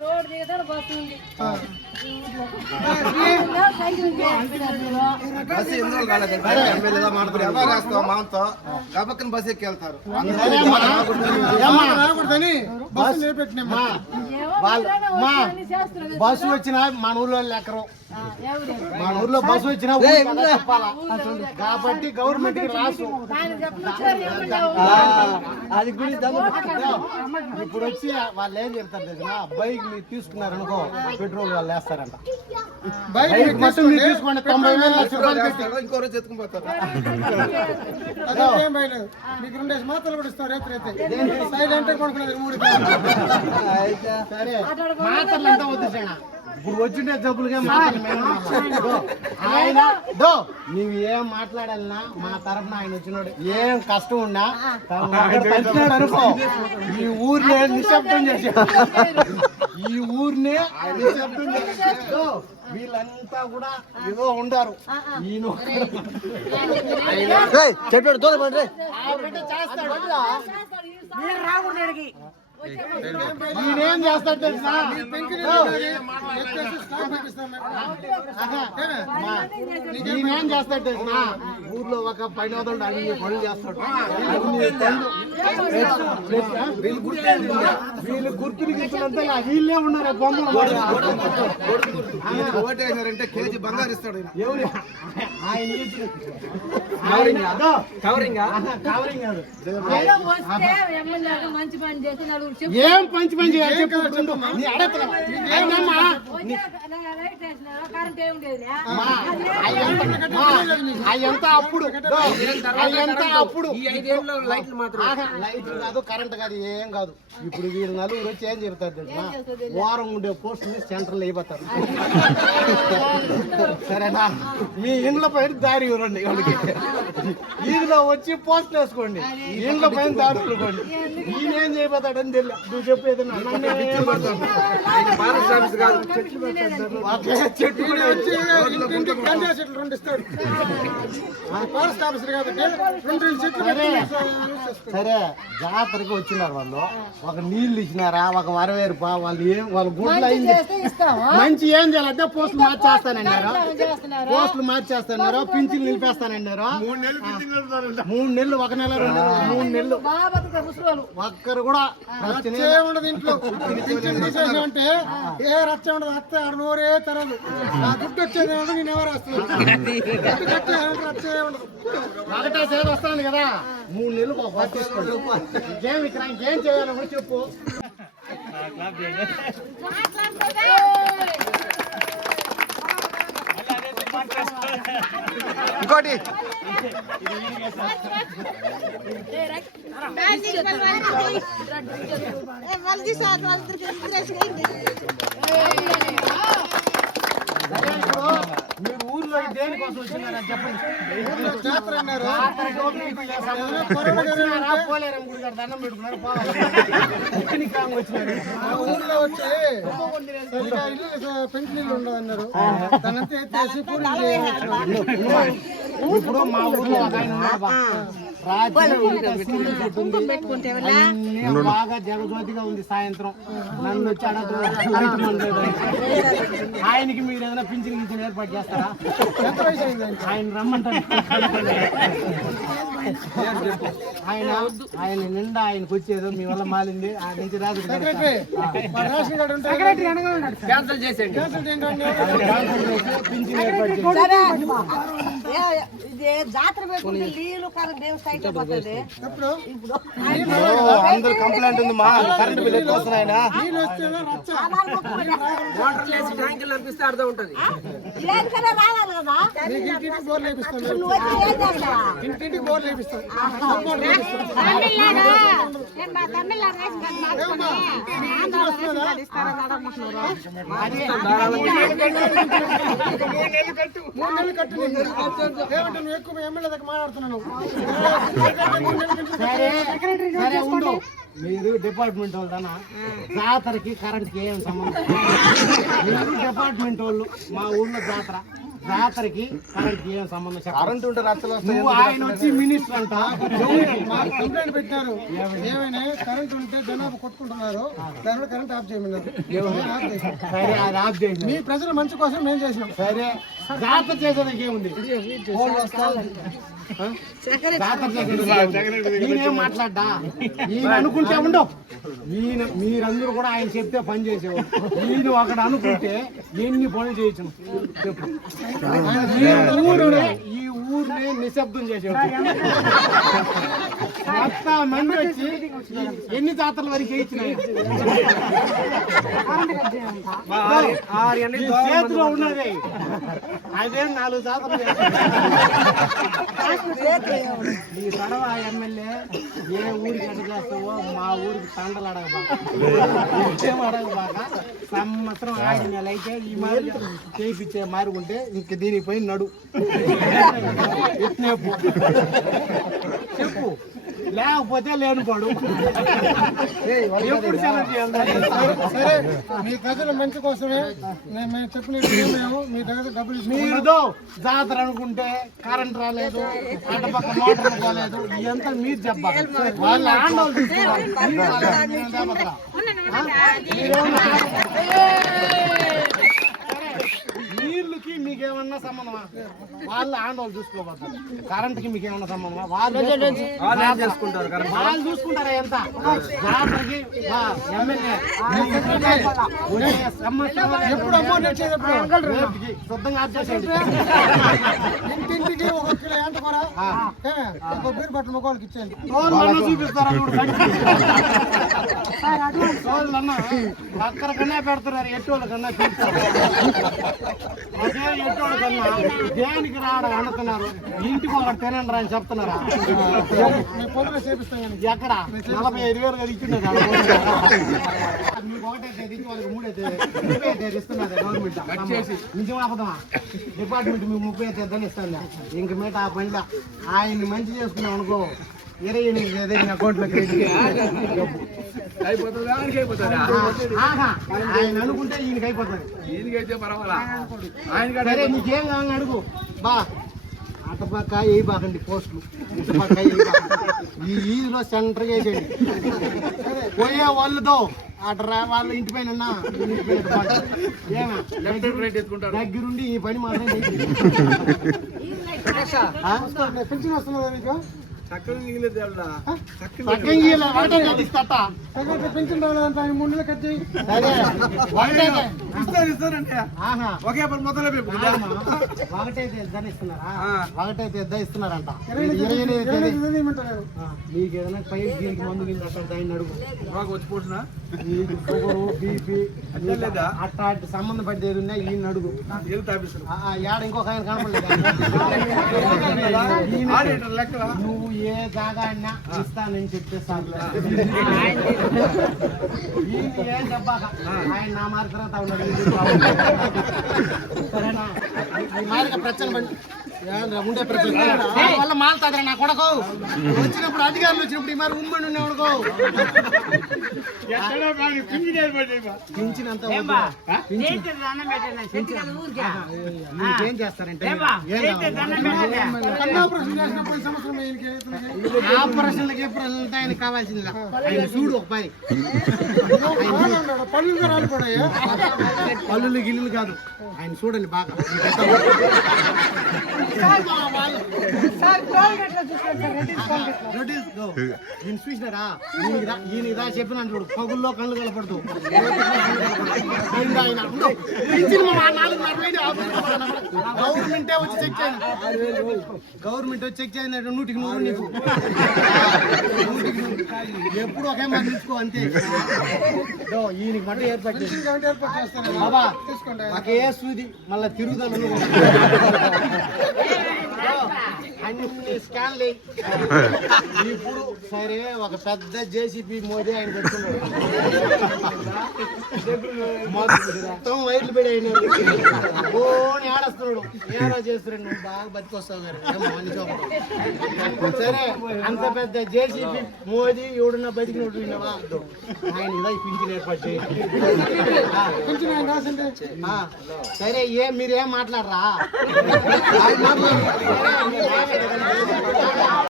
Bus ఎందుకు రాలేదంటే ఎమ్మెల్యేగా మాట్లాడుతూ ఎవరు వేస్తాం మాతో గబక్కన బస్సు ఎక్కి వెళ్తారు. బస్సు వచ్చినా మన ఊర్లో లెక్కరు, మన ఊర్లో బస్సు వచ్చినా చెప్పాలా కాబట్టి గవర్నమెంట్ కి రాసు. అది ఇప్పుడు వచ్చి వాళ్ళు ఏం చెప్తారు తెలిసిన, బైక్ మీరు తీసుకున్నారనుకో పెట్రోల్ వాళ్ళు వేస్తారంట. బైక్ మొత్తం మీరు తీసుకోండి 90,000 లక్ష రూపాయలు పెట్టి ఇంకో రోజు ఎత్తుకుపోతారు. మీకు 2 మాత్రలు కూడా ఇస్తారు. రేపు కొనుక్కునేది 3. సరే మాత్రలు ఎంత వద్దు ఇప్పుడు వచ్చిండే జబ్బులుగా ఆయన నువ్వు ఏం మాట్లాడాలన్నా మా తరఫున ఆయన వచ్చినాడు. ఏం కష్టం ఉన్నా పంచినాడు అనుకో, ఈ ఊరిని నిశ్శబ్దం చేశాడు. ఈ ఊరిని నిశ్శబ్దం చేశాడు. వీళ్ళంతా కూడా ఏదో ఉండారు. చెప్పాడు దూరం చేస్తాడు. నేనేం చేస్తాడు తెలుసా, నేనేం చేస్తాడు తెలుసా, ఊర్లో ఒక పైనోదలు అన్ని పనులు చేస్తాడు. వీళ్ళు గుర్తులు గిస్తున్నంతా వీళ్ళే ఉన్నారు. బొమ్మలు ఓటేసారంటే కేజీ బంగారు ఇస్తాడు. ఎవరు ఆయన ఏం పంచి పని చేయాలి అయ్యంతా అప్పుడు లైట్లు కాదు, కరెంట్ కాదు, ఏం కాదు. ఇప్పుడు వీళ్ళు నలుగురు వచ్చి ఏం చెప్తారు తెలుసా, వారం ఉండే పోస్టుని సెంటర్లో అయిపోతారు. సరేనా, మీ ఇండ్ల పైన దారి ఇవ్వండి, వీధిలో వచ్చి పోస్టులు వేసుకోండి, ఇండ్ల పైన దారి ఇవ్వండి. ఈయనేం చేయబోతాడని తెలియదు. నువ్వు చెప్పేది చెట్టు కూడా వచ్చి చెట్లు 2 ఇస్తాడు. ఫారెస్ట్ ఆఫీసర్ కాబట్టి 2 చెట్లు. సరే జాతరకి వచ్చినారు వాళ్ళు, ఒక నీళ్లు ఇచ్చినారా, ఒక 60,000 రూపాయలు వాళ్ళు ఏం వాళ్ళ గుడ్లు అయింది మంచి ఏం చేయాలంటే పోస్టులు మార్చేస్తానన్నారు, పోస్టులు మార్చేస్తున్నారు, పింఛన్లు నిలిపేస్తానన్నారు. 3 నెలలు, 1 నెల 2 నెలలు 3 నెలలు ఒక్కరు కూడా ఉండదు ఇంట్లో. అంటే ఏ రచ్చ ఉండదు, అత్త నోరే తరదు. ఆ దుడ్డు వచ్చేది నేను ఎవరు వస్తుంది ఒకటే సేద వస్తాను కదా. 3 నెలలు తీసుకోండి. ఇంకేం ఇక్కడ ఇంకేం చేయాలో కూడా చెప్పు. ఇంకోటి మీరు ఊర్లో దేనికోసం వచ్చినారా చెప్పండి. పోలేరం గుడి గారు దండం పెట్టుకున్నారు, ఊర్లో వచ్చి పెన్షన్లు ఉండదన్నారు. దానంతా ఎత్తేసి ఇప్పుడు మా ఊర్లో బాగా జగజ్యోతిగా ఉంది. సాయంత్రం నన్ను వచ్చి ఆయనకి మీరు ఏదైనా పింఛన్ గించిన ఏర్పాటు చేస్తారా? ఆయన రమ్మంటారు. ఆయన నిండా ఆయనకు వచ్చేదో మీ వల్ల మాలింది. ఆ నుంచి రాదు పింఛన్ అందరు కంప్లైంట్ ఉంది. మా కరెంట్ బిల్ ఎక్కువ వస్తున్నాయన అనిపిస్తే అర్థం ఉంటుంది. ఇంటింటికి బోర్లు వేపిస్తాం. ఎక్కువ ఎమ్మెల్యే దగ్గర మాట్లాడుతున్నాను. మీరు డిపార్ట్మెంట్ వాళ్ళనా? జాతరకి కరెంట్కి ఏం సంబంధం? మీరు డిపార్ట్మెంట్ వాళ్ళు. మా ఊళ్ళో జాతర జాతరకి కరెంట్ ఏం సంబంధం చెప్పు. కరెంట్ ఉంటే రచ్చలు వస్తాయి. నువ్వు ఆయన వచ్చి మినిస్టర్ అంట మాకు కంప్లైంట్ పెట్టారు ఏమైనా కరెంట్ ఉంటే జనాభా కొట్టుకుంటున్నారు దానివల్ల కరెంట్ ఆఫ్ చేయమన్నారు ఆఫ్ చేశాం. సరే అది ఆఫ్ చేయండి. మీ ప్రజల మంచి కోసం మేము చేసినాం. సరే జాతర చేసేదానికి ఏముంది? జాతర చేసేది ఈయనేం మాట్లాడ్డా? ఈయన అనుకుంటే ఉండవు. ఈయన మీరందరూ కూడా ఆయన చెప్తే పని చేసేవాడు. ఈయన ఒకడు అనుకుంటే ఎన్ని పనులు చేయొచ్చు చెప్పు. ఈ ఊరిని నిశ్శబ్దం చేసేవాడు. మొత్తం మంది వచ్చి ఎన్ని జాతరల వరకు వేయించినాయి చేతిలో ఉన్నది అదే 4 జాతరలు. ఈ తడవ ఎమ్మెల్యే ఏ ఊరికి ఎట్ట చేస్తావో మా ఊరికి తండలు అడగబాక సంవత్సరం ఆడి నెల అయితే ఈ మారి చేయించే మారుకుంటే ఇంక దీనికి పోయి నడు ఎట్నే పో. చెప్పు లేకపోతే లేని పడు. ఎప్పుడు ఛాలెంజ్ చేయాలి? సరే మీ ప్రజల మంచి కోసమే మేము చెప్పినట్టు మేము మీ దగ్గర డబ్బులు మీరు జాతర అనుకుంటే కరెంట్ రాలేదు, అటుపక్క మోటార్ పోలేదు, ఇదంతా మీరు చెప్పాలి. వాళ్ళ ఆండోళ్ళు తీసుకోవాలి. నీళ్ళకి మీకేమన్నా సంబంధమా? వాళ్ళు ఆండోళ్ళు చూసుకోబోతారు. కరెంట్కి మీకేమన్నా సంబంధమా? వాళ్ళు చూసుకుంటారు. వాళ్ళు చూసుకుంటారా? ఎంత జాతరకి ఎమ్మెల్యే ఎప్పుడు అమౌంట్ వచ్చేటప్పుడు శుద్ధంగా ఆఫ్ చేసేయండి. ఇంటింటికి 1 కిలో ఎంత కూడా కొబ్బరి బట్టలు మొక్కలకి ఇచ్చేయండి. తోళ్ళన్నా చూపిస్తారా? తోళ్ళన్నా అక్కడ కన్నా పెడుతున్నారు, ఎట్టోళ్ళ కన్నా చూపిస్తారు. అదే ఎట్టోళ్ళ కన్నా దేనికి రావడం అంటున్నారు. ఇంటికి ఒకటి తినండి అని చెప్తున్నారా? మేము పొద్దున చేపిస్తాం కానీ ఎక్కడ 45,000 కదా ఇచ్చింది. మీకు ఒకటైతే ఇచ్చి వాళ్ళకి 3 ఇస్తున్నారు గవర్నమెంట్. నిజం అబద్ధమా? డిపార్ట్మెంట్ మీకు 38 ఇస్తాను. ఇంక మీద ఆ పనిలో ఆయన్ని మంచి చేసుకున్నాం అనుకో 28 అకౌంట్లో ఆయన అనుకుంటే ఈయనకి అయిపోతుంది. సరే నీకేం కావాలని అడుగు బా. అటుపక్క ఏ బాకండి పోస్టులు, ఇటుపక్క ఈ ఈదిలో సెంటర్గా వేసేయండి. పోయే వాళ్ళతో అటు వాళ్ళ ఇంటి పైన దగ్గరుండి ఈ పని మాత్రం పెన్షన్ వస్తున్నదా మీకు? పెన్షన్ రావాలంటే 3 నెలలు కట్ చేయి. ఒకటైతే ఇస్తున్నారంట. మీకు ఏదైనా పై దీనికి మందు కింద అక్కడ దాన్ని అడుగు. షుగరు బీపీ అట్లాంటి సంబంధం పడి ఏదున్నా ఈయన అడుగు. ఏడ ఇంకొక ఆయన కనపడలేదు. నువ్వు ఏ జాగా అన్నా ఇస్తానని చెప్పేస్తాను. ఈయన ఏం చెప్పాక ఆయన నా మారి తర్వాత ఉన్నాడు. సరేనా? ఈ మారిక ప్రచన బండి ఉండే ప్రజలు వల్ల మాలుతాదరా నా కొడకు. వచ్చినప్పుడు అధికారులు వచ్చినప్పుడు ఈ మరి ఉమ్మడి ఉండేవాడుకో పింఛనంత ఇంకేం చేస్తారంటే ఆపరేషన్లకి ఎప్పుడు ఆయన కావాల్సింది ఆయన చూడు ఒక పని. పళ్ళు గిల్లులు కాదు ఆయన చూడండి బాగా. ఈయన చూసినారా? ఈయన ఇదా చెప్పినా చూడు పగుల్లో కళ్ళు కలపడుతూ గవర్నమెంటే వచ్చి చెక్ చేయండి. గవర్నమెంట్ వచ్చి చెక్ చేయండి 100కి 100 నీకు ఎప్పుడు ఒకే మాట తీసుకో అంతే. ఈయనకి మట్టు ఏర్పాటు చేస్తాను బాబా. మాకే సూది మళ్ళీ తిరుగుదల అన్ని స్కాన్లు ఇప్పుడు సరే ఒక పెద్ద జేసీబీ మోదీ ఆయన పెట్టుకున్నాడు మొత్తం వైర్లు పెడి అయినారు ఓని ఆడస్తున్నాడు ఏదో చేస్తున్నాడు నువ్వు బాగా బతికొస్తావు గారు సరే అంత పెద్ద జేసీబీ మోదీ ఎవడున్నా బతికినట్టు విన్నావా ఆయన ఇలా పింఛన్ ఏర్పాటు చేయండి కొంచెం ఆయన రాసిందే సరే మీరేం మాట్లాడరా